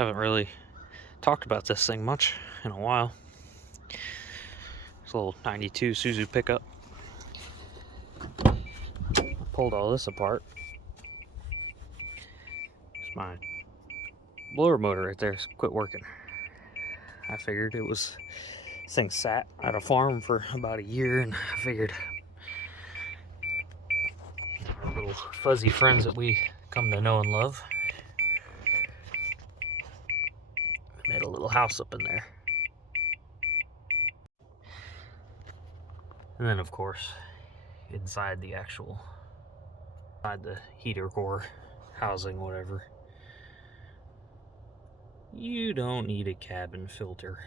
haven't really talked about this thing much in a while. It's a little 92 Isuzu pickup. Pulled all this apart. It's my blower motor right there. Quit working. I figured this thing sat at a farm for about a year, and I figured our little fuzzy friends that we come to know and love made a little house up in there. And then, of course, inside the heater core housing, whatever, you don't need a cabin filter.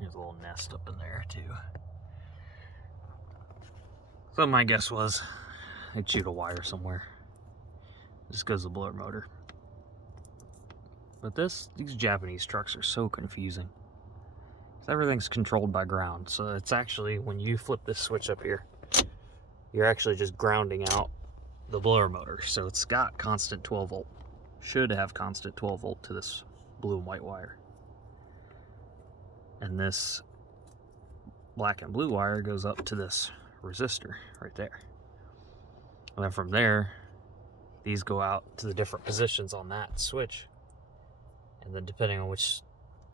There's a little nest up in there too. So my guess was I'd shoot a wire somewhere. This goes the blower motor. But these Japanese trucks are so confusing. Everything's controlled by ground. So it's actually, when you flip this switch up here, you're actually just grounding out the blower motor. So it's got constant 12 volt. Should have constant 12 volt to this blue and white wire. And this black and blue wire goes up to this resistor right there. And then from there, these go out to the different positions on that switch. And then depending on which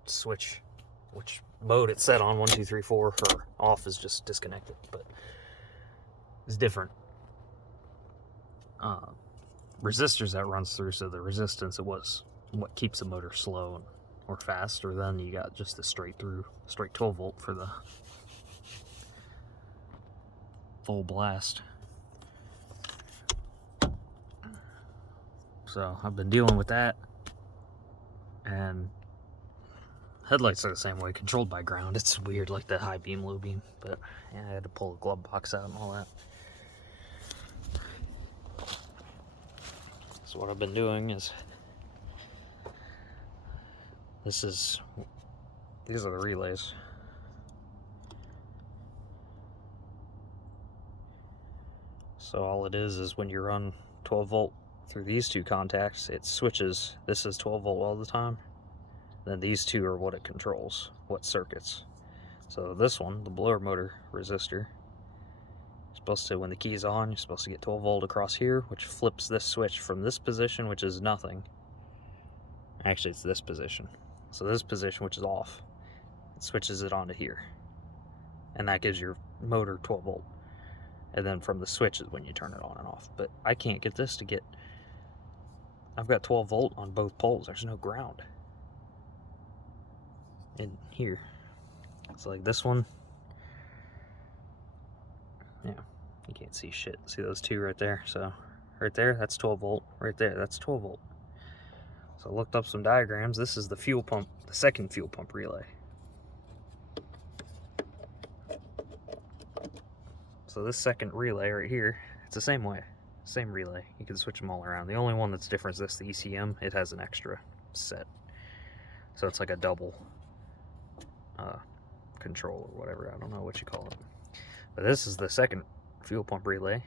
switch, which mode it's set on, 1, 2, 3, 4, or off is just disconnected, but it's different resistors that runs through. So the resistance, it was what keeps the motor slow or fast, or then you got just the straight 12 volt for the full blast. So I've been dealing with that, and headlights are the same way, controlled by ground. It's weird, like the high beam, low beam, but yeah, I had to pull the glove box out and all that. So what I've been doing is, these are the relays. So all it is when you run 12 volt through these two contacts, it switches. This is 12 volt all the time. Then these two are what it controls, what circuits. So this one, the blower motor resistor, supposed to, when the key's on, you're supposed to get 12 volt across here, which flips this switch from this position, which is nothing. Actually, it's this position. So this position, which is off, it switches it onto here. And that gives your motor 12 volt. And then from the switch is when you turn it on and off. But I can't get this to get, I've got 12 volt on both poles. There's no ground in here. It's like this one. Yeah, you can't see shit. See those two right there? So right there, that's 12 volt. Right there, that's 12 volt. So I looked up some diagrams. This is the fuel pump, the second fuel pump relay. So this second relay right here, it's the same way, same relay. You can switch them all around. The only one that's different is this, the ECM. It has an extra set. So it's like a double control or whatever. I don't know what you call it. But this is the second fuel pump relay.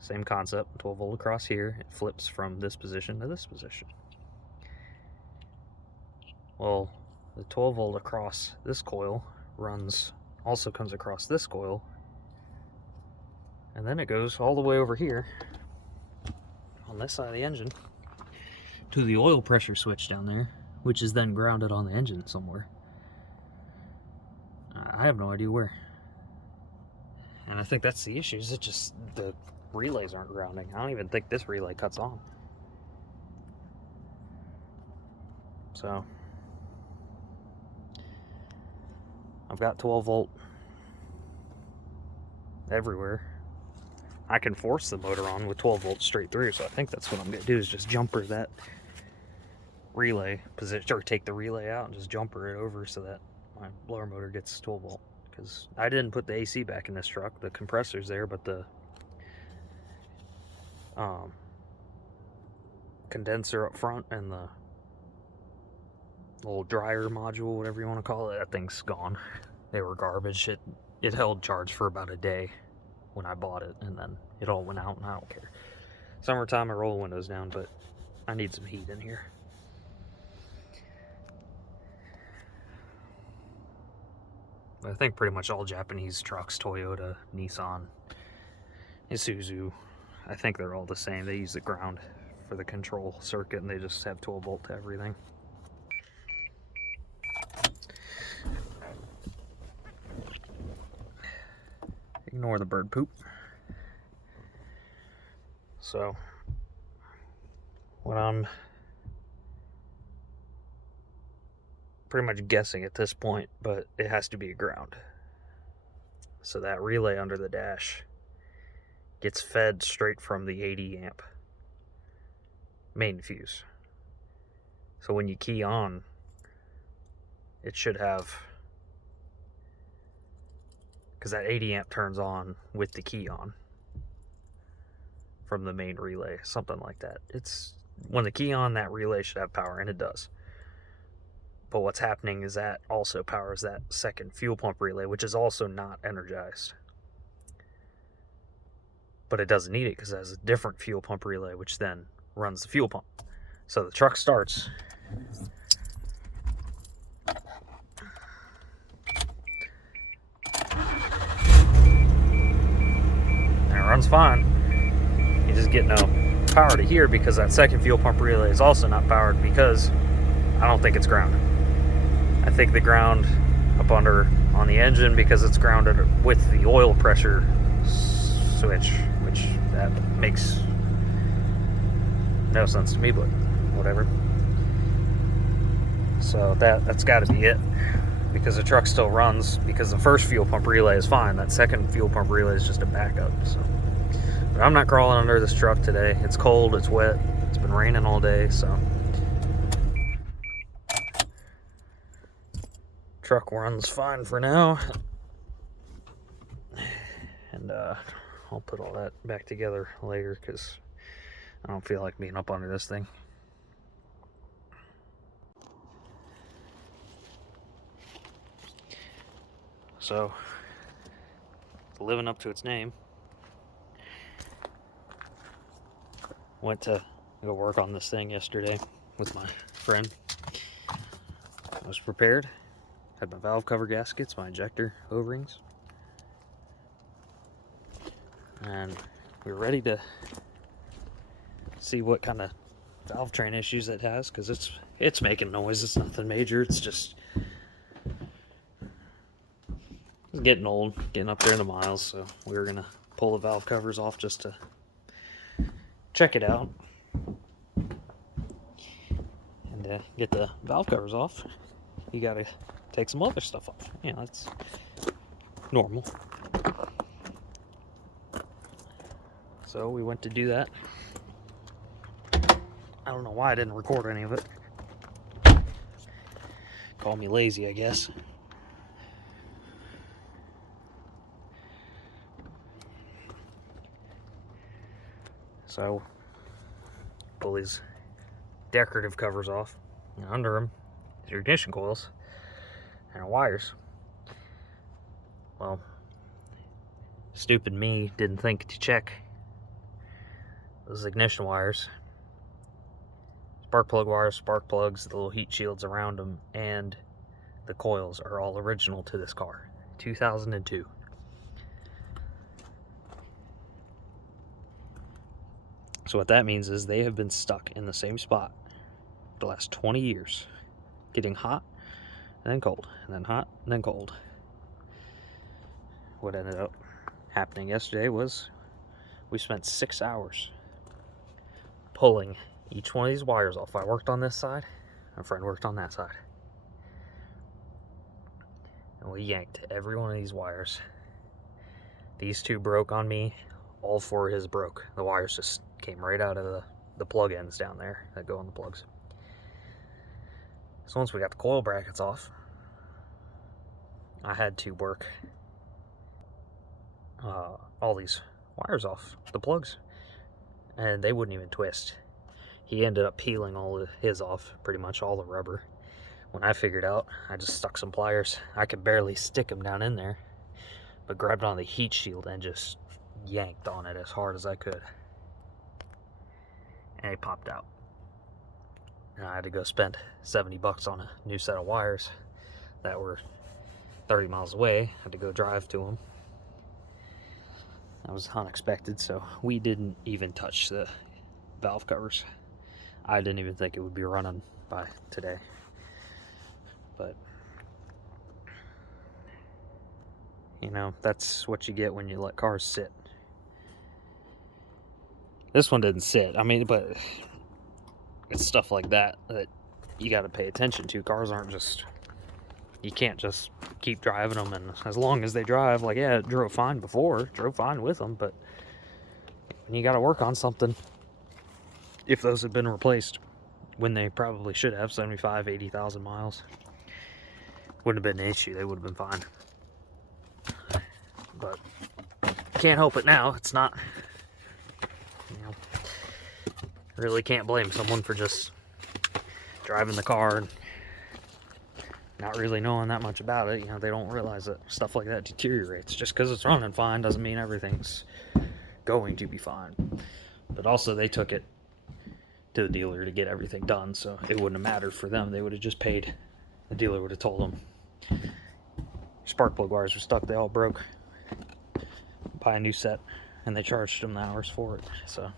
Same concept, 12 volt across here. It flips from this position to this position. Well, the 12 volt across this coil also comes across this coil, and then it goes all the way over here on this side of the engine to the oil pressure switch down there, which is then grounded on the engine somewhere. I have no idea where. And I think that's the issue, is it just the relays aren't grounding. I don't even think this relay cuts on. So I've got 12 volt everywhere. I can force the motor on with 12 volts straight through, so I think that's what I'm going to do, is just jumper that relay position, or take the relay out and just jumper it over so that my blower motor gets 12 volt. Because I didn't put the AC back in this truck. The compressor's there, but the condenser up front and the little dryer module, whatever you want to call it, that thing's gone. They were garbage. It held charge for about a day. when I bought it, and then it all went out, and I don't care. Summertime, I roll the windows down, but I need some heat in here. I think pretty much all Japanese trucks, Toyota, Nissan, Isuzu, I think they're all the same. They use the ground for the control circuit, and they just have 12 volt to everything. Ignore the bird poop. So, what I'm pretty much guessing at this point, but it has to be a ground. So that relay under the dash gets fed straight from the 80 amp main fuse. So when you key on, it should have, because that 80 amp turns on with the key on from the main relay, something like that. It's when the key on, that relay should have power, and it does. But what's happening is that also powers that second fuel pump relay, which is also not energized. But it doesn't need it because it has a different fuel pump relay, which then runs the fuel pump. So the truck starts. And it runs fine. You just get no power to here because that second fuel pump relay is also not powered, because I don't think it's grounded. I think the ground up under on the engine, because it's grounded with the oil pressure switch, which that makes no sense to me, but whatever. So that's got to be it, because the truck still runs, because the first fuel pump relay is fine. That second fuel pump relay is just a backup. So, but I'm not crawling under this truck today. It's cold, it's wet, it's been raining all day, so truck runs fine for now. And I'll put all that back together later, because I don't feel like being up under this thing. So, living up to its name, went to go work on this thing yesterday with my friend. I was prepared. Had my valve cover gaskets, my injector O-rings, and we were ready to see what kind of valve train issues it has, because it's making noise. It's nothing major. It's just getting old, getting up there in the miles. So we were gonna pull the valve covers off just to check it out, and get the valve covers off, you gotta take some other stuff off. You know, that's normal. So we went to do that. I don't know why I didn't record any of it. Call me lazy, I guess. So pull these decorative covers off, and under them is your ignition coils and our wires. Well, stupid me didn't think to check those ignition wires, spark plug wires, spark plugs, the little heat shields around them, and the coils are all original to this car, 2002. So what that means is they have been stuck in the same spot for the last 20 years, getting hot and then cold, and then hot and then cold. What ended up happening yesterday was we spent 6 hours pulling each one of these wires off. I worked on this side, my friend worked on that side, and we yanked every one of these wires. These two broke on me, all four of his broke. The wires just came right out of the plug ends down there that go on the plugs. So once we got the coil brackets off, I had to work all these wires off the plugs, and they wouldn't even twist. He ended up peeling all of his off, pretty much all the rubber. When I figured out, I just stuck some pliers. I could barely stick them down in there, but grabbed on the heat shield and just yanked on it as hard as I could, and it popped out. And I had to go spend $70 on a new set of wires that were 30 miles away. I had to go drive to them. That was unexpected, so we didn't even touch the valve covers. I didn't even think it would be running by today. But, you know, that's what you get when you let cars sit. This one didn't sit. I mean, but it's stuff like that that you got to pay attention to. Cars aren't just, you can't just keep driving them, and as long as they drive, like, yeah, it drove fine before, drove fine with them, but when you got to work on something, if those had been replaced when they probably should have, 75, 80,000 miles, wouldn't have been an issue. They would have been fine. But can't help it now. It's not, you know, really can't blame someone for just driving the car and not really knowing that much about it. You know, they don't realize that stuff like that deteriorates. Just because it's running fine doesn't mean everything's going to be fine. But also, they took it to the dealer to get everything done, so it wouldn't have mattered for them. They would have just paid. The dealer would have told them spark plug wires were stuck, they all broke, buy a new set, and they charged them the hours for it. So,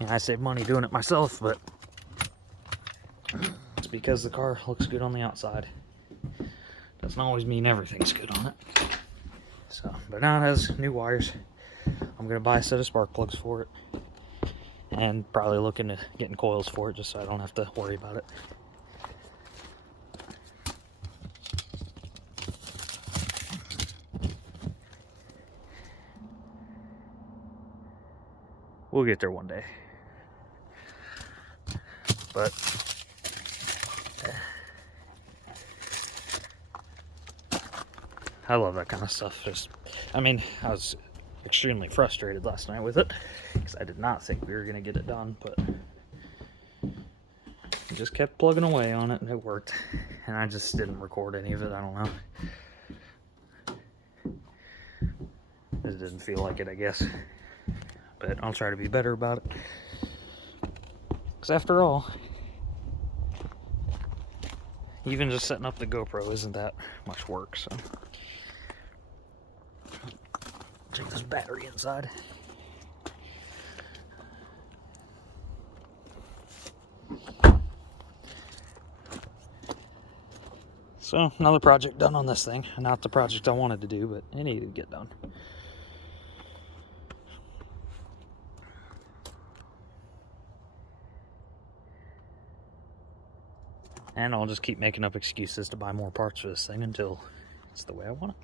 you know, I save money doing it myself, but it's because the car looks good on the outside. Doesn't always mean everything's good on it. So, but now it has new wires. I'm gonna buy a set of spark plugs for it, and probably look into getting coils for it, just so I don't have to worry about it. We'll get there one day. But I love that kind of stuff. Just, I mean, I was extremely frustrated last night with it because I did not think we were going to get it done, but I just kept plugging away on it and it worked. And I just didn't record any of it. I don't know. It didn't feel like it, I guess. But I'll try to be better about it. Because after all, even just setting up the GoPro isn't that much work, so. Check this battery inside. So, another project done on this thing. Not the project I wanted to do, but it needed to get done. And I'll just keep making up excuses to buy more parts for this thing until it's the way I want it.